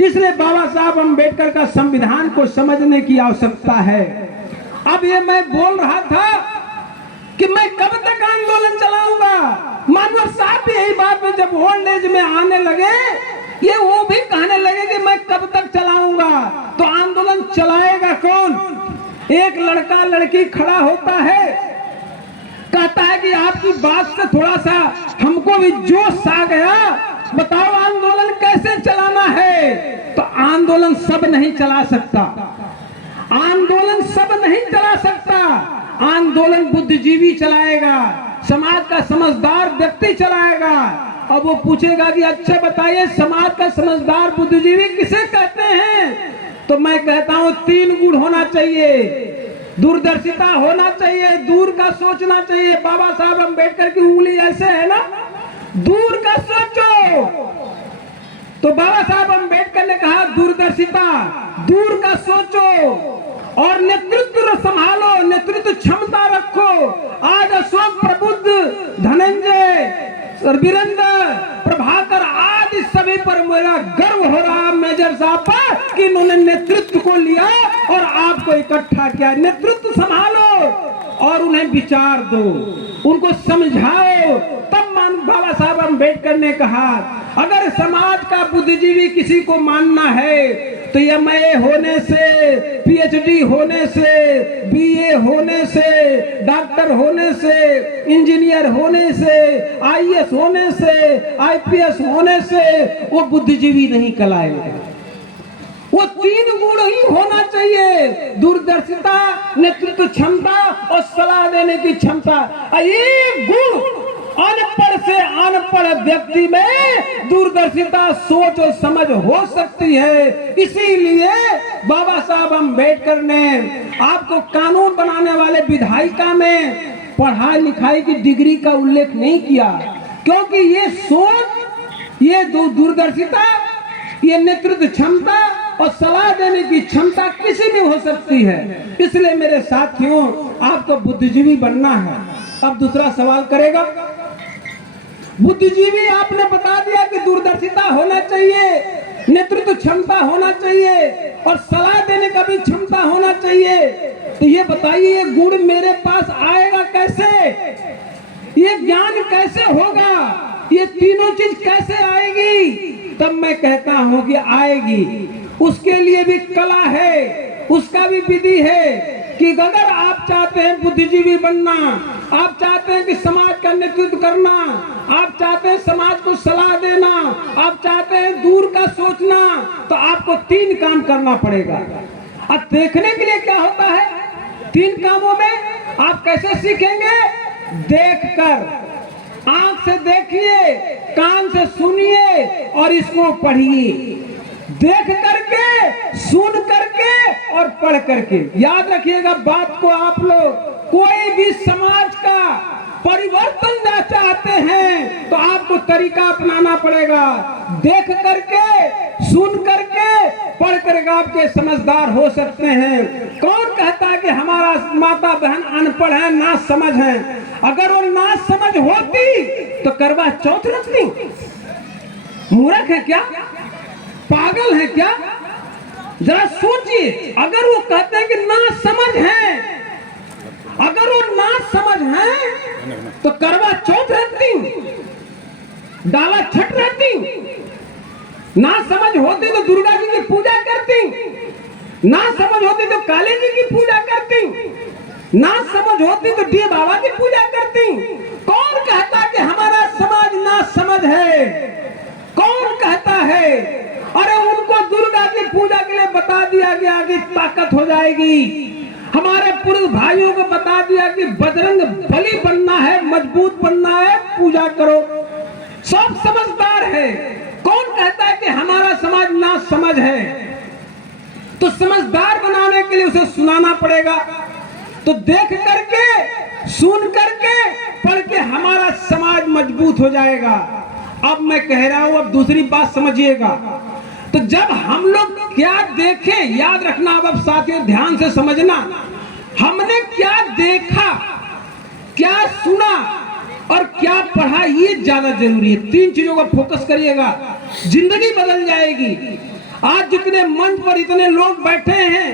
इसलिए बाबा साहब अम्बेडकर का संविधान को समझने की आवश्यकता है। अब ये मैं बोल रहा था कि मैं कब तक आंदोलन चलाऊंगा। मानव साहब भी यही बात में जब ओल्ड एज में आने लगे, ये वो भी कहने लगे कि मैं कब तक चलाऊंगा। तो आंदोलन चलाएगा कौन? एक लड़का लड़की खड़ा होता है, कहता है कि आपकी बात से थोड़ा सा हमको भी जोश आ गया, बताओ आंदोलन कैसे चलाना है। तो आंदोलन सब नहीं चला सकता, आंदोलन सब नहीं चला सकता। आंदोलन बुद्धिजीवी चलाएगा, समाज का समझदार व्यक्ति चलाएगा। अब वो पूछेगा कि अच्छा बताइए समाज का समझदार बुद्धिजीवी किसे कहते हैं? तो मैं कहता हूं 3 गुण होना चाहिए। दूरदर्शिता होना चाहिए, दूर का सोचना चाहिए। बाबा साहब अम्बेडकर की उंगली ऐसे है ना, दूर का सोचो। तो बाबा साहब अम्बेडकर ने कहा दूरदर्शिता, दूर का सोचो और नेतृत्व संभालो, नेतृत्व क्षमता रखो। आज अशोक, प्रबुद्ध, धनंजय, वीरेंद्र, प्रभाकर आदि सभी पर मेरा गर्व हो रहा मेजर साहब पर कि इन्होंने नेतृत्व को लिया और आपको इकट्ठा किया। नेतृत्व संभालो और उन्हें विचार दो, उनको समझाओ। तब बाबा साहब अम्बेडकर ने कहा अगर समाज का बुद्धिजीवी किसी को मानना है तो एमए होने से, पीएचडी होने से, बीए होने से, डॉक्टर होने से, इंजीनियर होने से, आईएएस होने से, आईपीएस होने से वो बुद्धिजीवी नहीं कहलाएगा। वो 3 गुण ही होना चाहिए, दूरदर्शिता, नेतृत्व क्षमता और सलाह देने की क्षमता। एक गुण अनपढ़ से अनपढ़ व्यक्ति में दूरदर्शिता, सोच और समझ हो सकती है। इसीलिए बाबा साहब अम्बेडकर ने आपको कानून बनाने वाले विधायिका में पढ़ाई लिखाई की डिग्री का उल्लेख नहीं किया, क्योंकि ये सोच, ये दूरदर्शिता, ये नेतृत्व क्षमता और सलाह देने की क्षमता किसी में हो सकती है। इसलिए मेरे साथियों, आपको बुद्धिजीवी बनना है। अब दूसरा सवाल करेगा, बुद्धिजीवी आपने बता दिया कि दूरदर्शिता होना चाहिए, नेतृत्व क्षमता होना चाहिए और सलाह देने का भी क्षमता होना चाहिए। तो ये बताइए ये गुण मेरे पास आएगा कैसे? ये ज्ञान कैसे होगा? ये तीनों चीज कैसे आएगी? तब मैं कहता हूं कि आएगी। उसके लिए भी कला है, उसका भी विधि है कि अगर आप चाहते हैं बुद्धिजीवी बनना, आप चाहते हैं कि समाज का नेतृत्व करना, आप चाहते हैं समाज को सलाह देना, आप चाहते हैं दूर का सोचना, तो आपको 3 काम करना पड़ेगा। अब देखने के लिए क्या होता है 3 कामों में? आप कैसे सीखेंगे? देखकर, आंख से देखिए, कान से सुनिए और इसको पढ़िए। देख करके, सुन करके और पढ़ करके। याद रखिएगा बात को आप लोग, कोई भी समाज का परिवर्तन ना चाहते हैं तो आपको तरीका अपनाना पड़ेगा। देख करके, सुन करके, पढ़ करके आपके समझदार हो सकते हैं। कौन कहता है कि हमारा माता बहन अनपढ़ है, ना समझ है? अगर वो ना समझ होती तो करवा चौथ रखती? मूर्ख है क्या? पागल है क्या? जरा सोचिए, अगर वो कहते हैं कि ना समझ है, अगर वो ना समझ है तो करवा चौथ रखती, डाला छठ रहती। ना समझ होती तो दुर्गा जी की पूजा करती, ना समझ होती तो काली जी की पूजा करती, ना समझ होती तो डी बाबा की पूजा करती। कौन कहता कि हमारा समाज ना समझ है? कौन कहता है? अरे उनको दुर्गा की पूजा के लिए बता दिया गया कि ताकत हो जाएगी। हमारे पुरुष भाइयों को बता दिया कि बजरंग बली बनना है, मजबूत बनना है, पूजा करो। सब समझदार है। कौन कहता है कि हमारा समाज ना समझ है? तो समझदार बनाने के लिए उसे सुनाना पड़ेगा। तो देख करके, सुन करके, पढ़ के हमारा समाज मजबूत हो जाएगा। अब मैं कह रहा हूं, अब दूसरी बात समझिएगा। तो जब हम लोग क्या देखें, याद रखना, अब साथियों ध्यान से समझना, हमने क्या देखा, क्या सुना और क्या पढ़ा, ये ज्यादा जरूरी है। 3 चीजों का फोकस करिएगा, जिंदगी बदल जाएगी। आज जितने मंच पर इतने लोग बैठे हैं,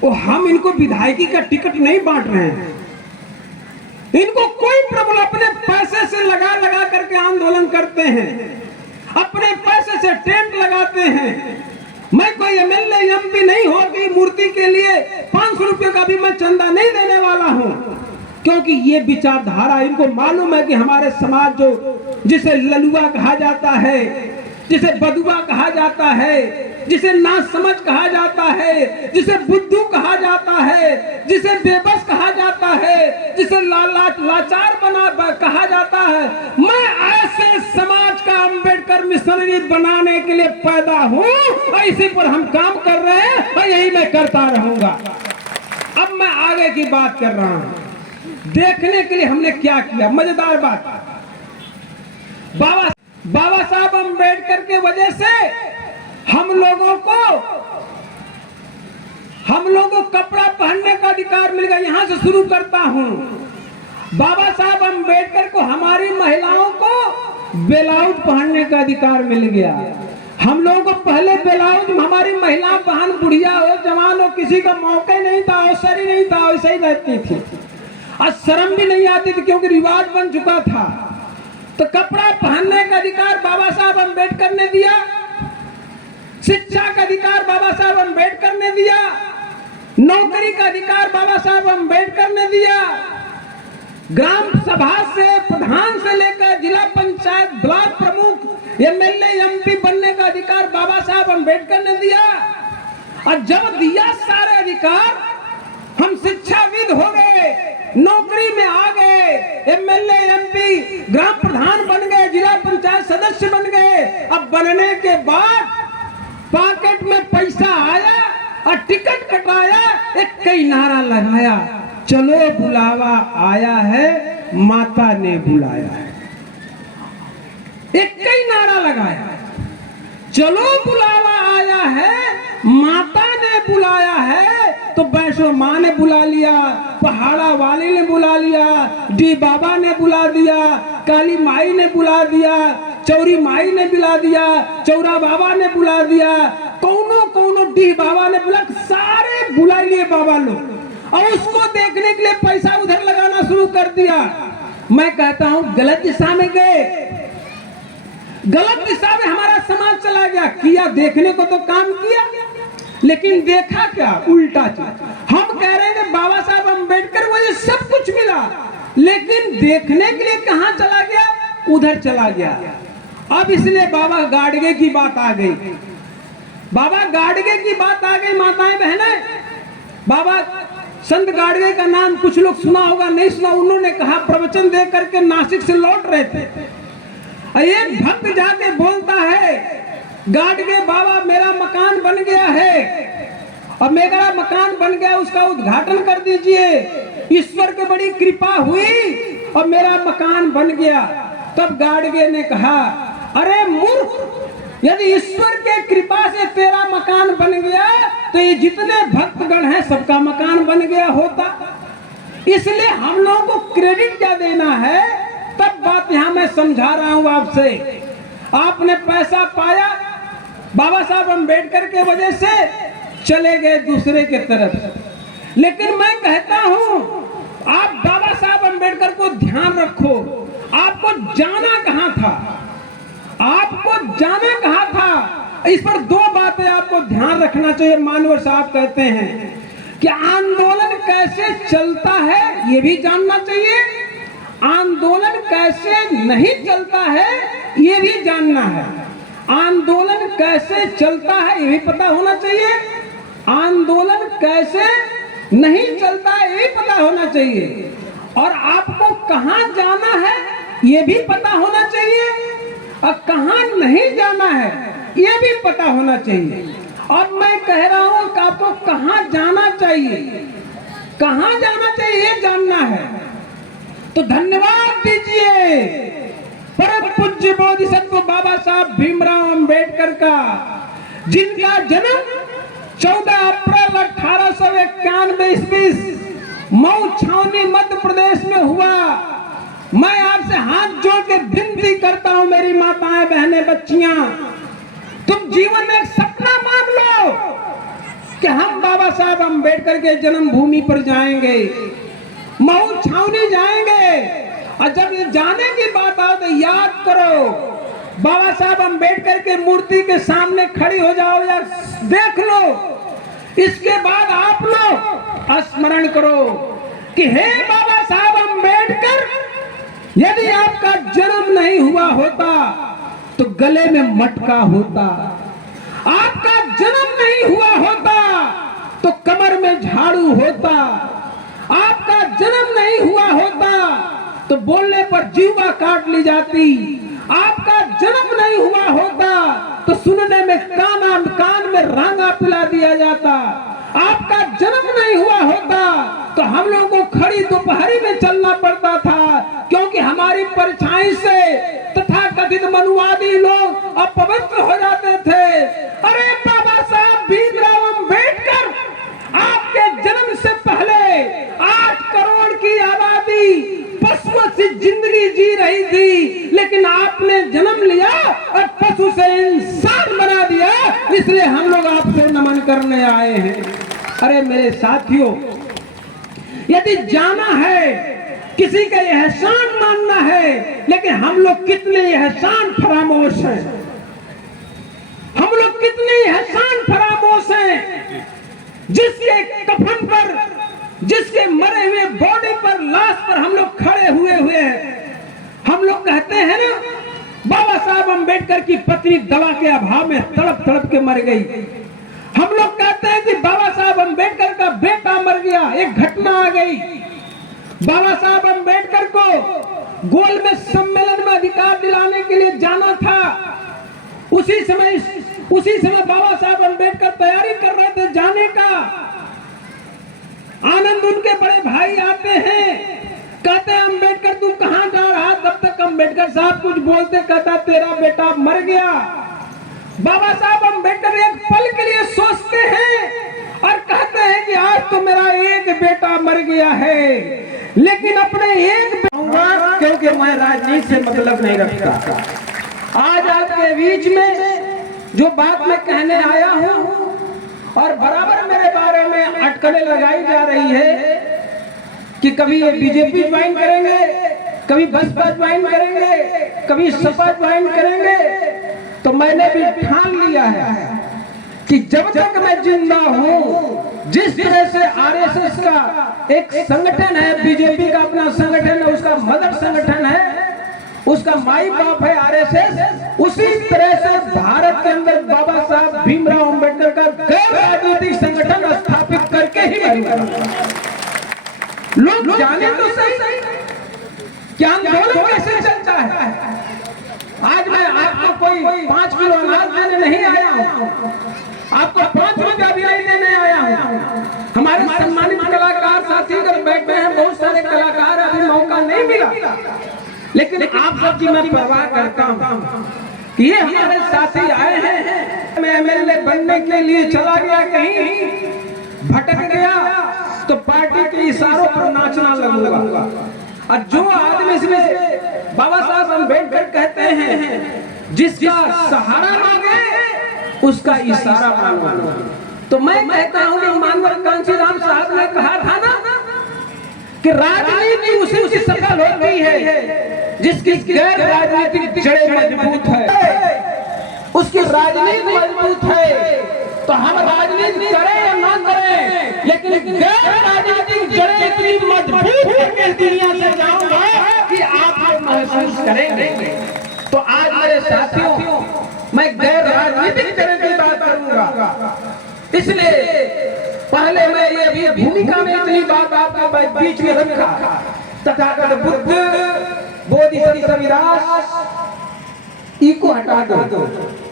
वो हम इनको विधायकी का टिकट नहीं बांट रहे हैं। इनको कोई प्रॉब्लम, अपने पैसे से लगा लगा करके आंदोलन करते हैं, अपने पैसे से टेंट लगाते हैं। मैं कोई एमएलए एमपी नहीं हो कि मूर्ति के लिए 500 रुपये का भी मैं चंदा नहीं देने वाला हूं, क्योंकि ये विचारधारा इनको मालूम है कि हमारे समाज जिसे ललुआ कहा जाता है, जिसे बदुआ कहा जाता है, जिसे नासमझ कहा जाता है, जिसे बुद्धू कहा जाता है, जिसे बेबस कहा जाता है, जिसे लाचार कहा जाता है, मैं ऐसे समाज का अंबेडकर मिशनरी बनाने के लिए पैदा हूं और इसी पर हम काम कर रहे हैं और यही मैं करता रहूंगा। अब मैं आगे की बात कर रहा हूं, देखने के लिए हमने क्या किया। मजेदार बात, बाबा साहब अंबेडकर के वजह से हम लोगों को कपड़ा पहनने का अधिकार मिल गया। यहां से शुरू करता हूं। बाबा साहब अंबेडकर को हमारी महिलाओं को ब्लाउज पहनने का अधिकार मिल गया। हम लोगों को पहले ब्लाउज हमारी महिला बहन बुढ़िया हो जवान हो किसी का मौका नहीं था, अवसर ही नहीं था, वैसे ही रहती थी और शर्म भी नहीं आती थी क्योंकि रिवाज बन चुका था। तो कपड़ा पहनने का अधिकार बाबा साहब अंबेडकर ने दिया, शिक्षा का अधिकार बाबा साहब अंबेडकर ने दिया, नौकरी का अधिकार बाबा साहब अंबेडकर ने दिया, ग्राम सभा से प्रधान से लेकर जिला पंचायत ब्लॉक प्रमुख एमएलए एमपी बनने का अधिकार बाबा साहब अंबेडकर ने दिया। और जब दिया सारे अधिकार, हम शिक्षाविद हो गए, नौकरी में आ गए, एमएलए एमपी ग्राम प्रधान बन गए, जिला पंचायत सदस्य बन गए। अब बनने के बाद पॉकेट में पैसा आया और टिकट कटाया, एक कई नारा लगाया, चलो बुलावा आया है, माता ने बुलाया है। एक कई नारा लगाया, चलो बुलावा आया है, माता ने बुलाया है। तो वैष्णो माँ ने बुला लिया, पहाड़ा वाली ने बुला लिया, डी बाबा ने बुला दिया, काली माई ने बुला दिया, चौरी माई ने बुला दिया, चौरा बाबा ने बुला दिया, कौनो डी बाबा ने बुला, सारे बुला लिए बाबा लोग। और उसको देखने के लिए पैसा उधर लगाना शुरू कर दिया। मैं कहता हूं गलत दिशा में गए, गलत दिशा में हमारा समाज चला गया। किया देखने को तो काम किया, लेकिन देखा क्या, उल्टा चीज। हम कह रहे हैं बाबा साहब अंबेडकर वजह सब कुछ मिला, लेकिन देखने के लिए कहां चला गया, उधर चला गया। अब इसलिए बाबा गाडगे की बात आ गई, बाबा गाडगे की बात आ गई। माताएं बहनें, बाबा संत गाडगे का नाम कुछ लोग सुना होगा, नहीं सुना। उन्होंने कहा, प्रवचन दे करके नासिक से लौट रहे थे, एक भक्त जाके बोलता है, गाडगे बाबा मेरा मकान बन गया है और मेरा मकान बन गया, उसका उद्घाटन कर दीजिए, ईश्वर की बड़ी कृपा हुई और मेरा मकान बन गया। तब गाडगे ने कहा, अरे मूर्ख, यदि ईश्वर के कृपा से तेरा मकान बन गया तो ये जितने भक्तगण हैं सबका मकान बन गया होता। इसलिए हम लोगों को क्रेडिट क्या देना है, तब बात यहां मैं समझा रहा हूं आपसे। आपने पैसा पाया, बाबा साहब अंबेडकर के वजह से चले गए दूसरे के तरफ। लेकिन मैं कहता हूं, आप बाबा साहब अंबेडकर को ध्यान रखो। आपको जाना कहां था, आपको जाना कहां था, इस पर दो बातें आपको ध्यान रखना चाहिए। मानवर साहब कहते हैं कि आंदोलन कैसे चलता है ये भी जानना चाहिए, आंदोलन कैसे नहीं चलता है ये भी जानना है। आंदोलन कैसे चलता है ये भी पता होना चाहिए, आंदोलन कैसे नहीं चलता है ये भी पता होना चाहिए, और आपको कहां जाना है ये भी पता होना चाहिए, और कहां नहीं जाना है ये भी पता होना चाहिए। और मैं कह रहा हूं कि आपको कहां जाना चाहिए, कहां जाना चाहिए ये जानना है। तो धन्यवाद दीजिए परम पूज्य बोधिसत्व बाबा साहब भीमराव अंबेडकर का, जिनका जन्म 14 अप्रैल 1891 ईस्वी मऊ छावनी मध्य प्रदेश में हुआ। मैं आपसे हाथ जोड़ के विनती करता हूं, मेरी माताएं बहनें बच्चियां, तुम जीवन में एक सपना साहब अम्बेडकर के जन्मभूमि पर जाएंगे, महू छावनी जाएंगे, और जब ये जाने की बात आओ तो याद करो, बाबा साहब अम्बेडकर के मूर्ति के सामने खड़ी हो जाओ या देख लो। इसके बाद आप लोग स्मरण करो कि हे बाबा साहब अम्बेडकर, यदि आपका जन्म नहीं हुआ होता तो गले में मटका होता, आपका जन्म नहीं हुआ होता तो कमर में झाड़ू होता, आपका जन्म नहीं हुआ होता तो बोलने पर जीवा काट ली जाती, आपका जन्म नहीं हुआ होता तो सुनने में कान में रांगा पिला दिया जाता, आपका जन्म नहीं हुआ होता तो हम लोगों को खड़ी दोपहरी में चलना पड़ता था, क्योंकि हमारी परछाई से तथाकथित मनुवादी लोग अपवित्र हो जाते थे। अरे बाबा साहब भीमराव अम्बेडकर, आपके जन्म से पहले 8 करोड़ की आबादी पशुओं से जिंदगी जी रही थी, लेकिन आपने जन्म लिया और पशु से इंसान बना दिया, इसलिए हम लोग आपसे नमन करने आए हैं। अरे मेरे साथियों, यदि जाना है, किसी का एहसान मानना है, लेकिन हम लोग कितने एहसान फरामोश हैं, हम लोग कितने एहसान फरामोश हैं। जिसके कफन पर, जिसके मरे हुए बॉडी पर, लाश पर हम लोग खड़े हुए हैं। हम लोग कहते हैं ना, बाबा साहब अम्बेडकर की पत्नी दवा के अभाव में तड़प तड़प के मर गई। हम लोग कहते हैं कि बाबा साहब अम्बेडकर का बेटा मर गया, एक घटना आ गई। बाबा साहब अम्बेडकर को गोल में सम्मेलन में अधिकार दिलाने के लिए जाना था। उसी समय बाबा साहब अम्बेडकर तैयारी कर रहे थे जाने का। आनंद उनके बड़े भाई आते हैं, कहते हैं अम्बेडकर तू कहां जा रहा? तब तक अम्बेडकर साहब कुछ बोलते, कहता तेरा बेटा मर गया। बाबा साहब अम्बेडकर एक पल के लिए सोचते हैं और कहते हैं कि आज तो मेरा एक बेटा मर गया है, लेकिन अपने एक बेटा, क्योंकि मैं राजनीति से मतलब नहीं रखता। आज आपके बीच में जो बात मैं कहने आया हूं, और बराबर मेरे बारे में अटकलें लगाई जा रही है कि कभी ये बीजेपी ज्वाइन करेंगे, कभी बसपा ज्वाइन करेंगे, कभी सपा ज्वाइन करेंगे, तो मैंने भी ठान लिया है कि जब तक मैं जिंदा हूं, जिस तरह से आरएसएस का एक संगठन है, बीजेपी का अपना संगठन है, उसका मदर संगठन है, उसका माई बाप है आरएसएस, उसी तरह से भारत के अंदर बाबा साहब भीमराव अम्बेडकर का गैर राजनीतिक संगठन स्थापित करके ही लोग जाने तो सही क्या आंदोलन कैसे चलता है। आज मैं आपको कोई 5 किलो अनाज देने नहीं आया हूं, आपको 5 रुपया भी नहीं देने आया हूं। हमारे सम्मानित कलाकार साथी अगर बैठे हैं, बहुत सारे कलाकार, अभी मौका नहीं मिला, लेकिन आप सबकी मैं परवाह करता हूं कि ये हमारे साथी आए हैं। मैं एमएलए बनने के लिए चला गया, कहीं भटक गया तो पार्टी के इशारों पर नाचना लगूंगा। और जो आदमी इसमें बाबा साहब अम्बेडकर कहते हैं, जिसका सहारा मांगे उसका इशारा मानो, तो मैं कहता हूं कि मानवर कांशीराम साहब ने कहा था ना कि राजनीति उसी की सफल होती है जिसकी गैर राजनीतिक जड़ें मजबूत है, उसकी राजनीति मजबूत है। तो हम राजनीति करें या ना करें, लेकिन गैर राजनीतिक जड़ें इतनी मजबूत करके दुनिया से जाऊंगा कि आप महसूस करेंगे। तो आज मेरे साथियों, मैं गैर राजनीतिक जड़ें की बात करूंगा, इसलिए पहले मैं ये भी भूमिका में इतनी बात आपके बीच में रखा। तथागत बुद्ध, बोधिसत्व रविदास, इको हटा दो,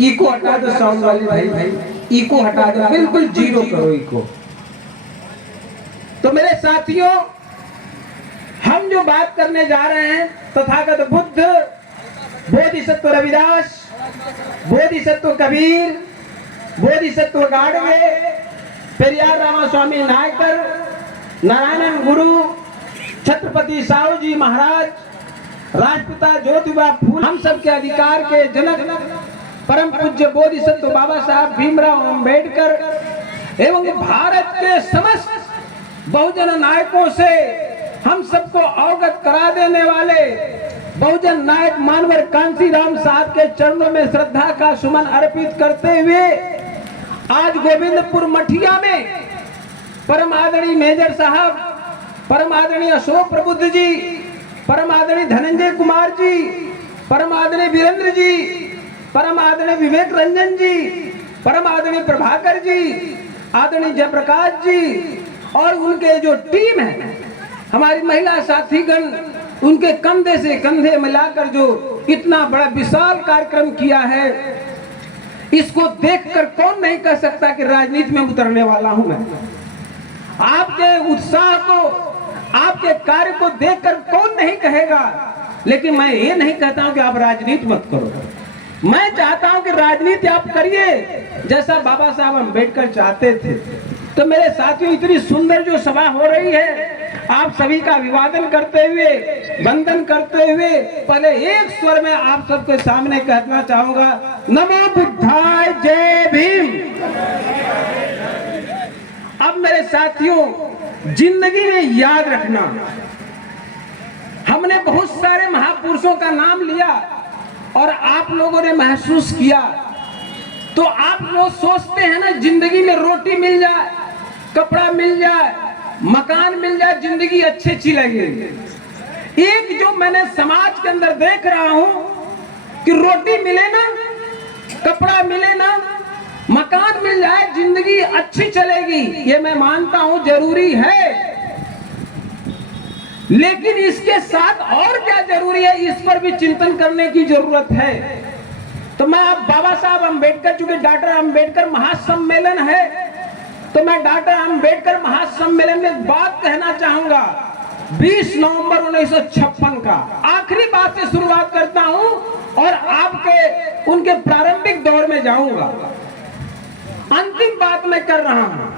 इको हटा दो, साउंड वाले भाई, इको हटा दो, बिल्कुल जीरो करो इको। तो मेरे साथियों, हम जो बात करने जा रहे हैं, तथागत बुद्ध, बोधिसत्व रविदास, बोधिसत्व कबीर, बोधिसत्व गाडवे, पेरियार रामास्वामी नायकर, नारायण गुरु, छत्रपति साहू जी महाराज, राष्ट्रपिता ज्योतिबा फूले, हम सब के अधिकार के जनक परम पूज्य बोधिसत्व बाबा साहब भीमराव अम्बेडकर, एवं भारत के समस्त बहुजन नायकों से हम सबको अवगत करा देने वाले बहुजन नायक मानवर कांशीराम साहब के चरणों में श्रद्धा का सुमन अर्पित करते हुए आज गोविंदपुर मठिया में परम आदरणीय मेजर साहब, परम आदरणीय अशोक प्रबुद्ध जी, परम आदरणीय धनंजय कुमार जी, परम आदरणीय वीरेंद्र जी, परम आदरणीय विवेक रंजन जी, परम आदरणीय प्रभाकर जी, आदरणीय जयप्रकाश जी और उनके जो टीम है, हमारी महिला साथीगण, उनके कंधे से कंधे मिलाकर जो इतना बड़ा विशाल कार्यक्रम किया है, इसको देखकर कौन नहीं कह सकता कि राजनीति में उतरने वाला हूं मैं। आपके उत्साह को, आपके कार्य को देखकर कौन नहीं कहेगा, लेकिन मैं ये नहीं कहता हूं कि आप राजनीति मत करो। मैं चाहता हूं कि राजनीति आप करिए जैसा बाबा साहब अम्बेडकर चाहते थे। तो मेरे साथियों, इतनी सुंदर जो सभा हो रही है, आप सभी का अभिवादन करते हुए, वंदन करते हुए, पहले एक स्वर में आप सबके सामने कहना चाहूंगा, नमो बुद्धाय, जय भीम। अब मेरे साथियों, जिंदगी में याद रखना, हमने बहुत सारे महापुरुषों का नाम लिया और आप लोगों ने महसूस किया। तो आप लोग सोचते हैं ना, जिंदगी में रोटी मिल जाए, कपड़ा मिल जाए, मकान मिल जाए, जिंदगी अच्छी लगेगी। एक जो मैंने समाज के अंदर देख रहा हूं कि रोटी मिले ना, कपड़ा मिले ना, मकान मिल जाए, जिंदगी अच्छी चलेगी, ये मैं मानता हूं जरूरी है। लेकिन इसके साथ और क्या जरूरी है, इस पर भी चिंतन करने की जरूरत है। तो मैं अब बाबा साहब अम्बेडकर, चूंकि डॉक्टर अम्बेडकर महासम्मेलन है, तो मैं डॉक्टर अम्बेडकर महासम्मेलन में एक बात कहना चाहूंगा। 20 नवंबर 1956 का आखिरी बात से शुरुआत करता हूं और आपके उनके प्रारंभिक दौर में जाऊंगा। अंतिम बात मैं कर रहा हूं।